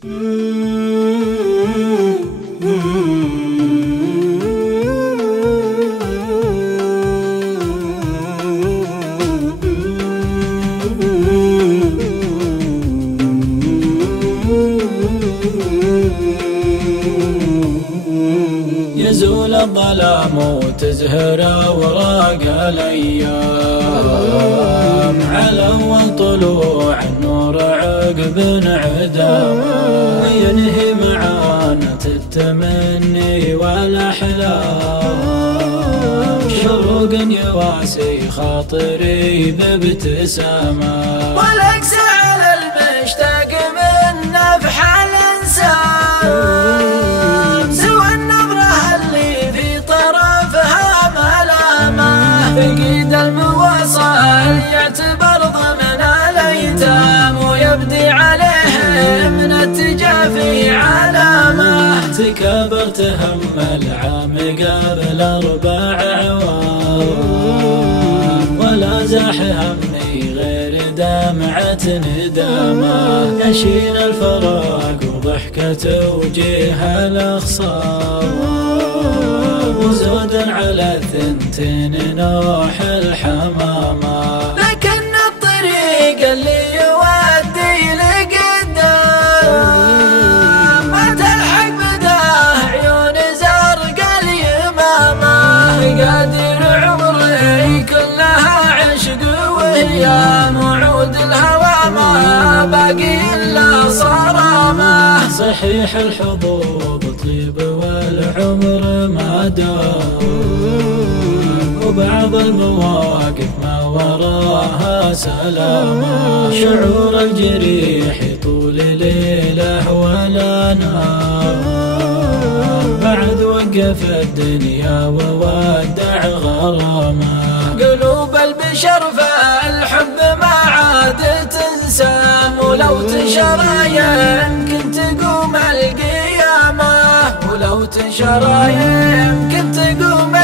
يزول الظلام وتزهر أوراق الأيام على أول طلوع النور عقب انعدام، ينهي معاناة التمني والأحلام، شروق يواسي خاطري بابتسامة، والأقسى على المشتاق من نفح الإنسان، سوى النظرة اللي في طرفها ملامة، فقيد المواصل يعتبر ضمن الأيتام، ويبدي عليه من التجافي علامة، تكابرت هم العام قبل 4 أعوام، ولا زاح همي غير دمعة ندامة، يشين الفراق وضحكة وجيه الأخصام، وزود على الثنتين نوح الحمامة، لكن الطريق اللي يودي لقدام ما تلحق بداه عيون زرق اليمامة، قادر عمري كلها عشق وهيام، وعود الهوى ما باقي إلا صرامة، صحيح الحظوظ طيب والعمر ما دام، وبعض المواقف ما وراها سلامة، شعور الجريح طول ليله ولا نام، بعد وقف الدنيا وودع غرامة، قلوب البشر فالحب ما عاد تنسام، ولو تنشرى يمكن تقوم القيامة، ولو تنشرى يمكن تقوم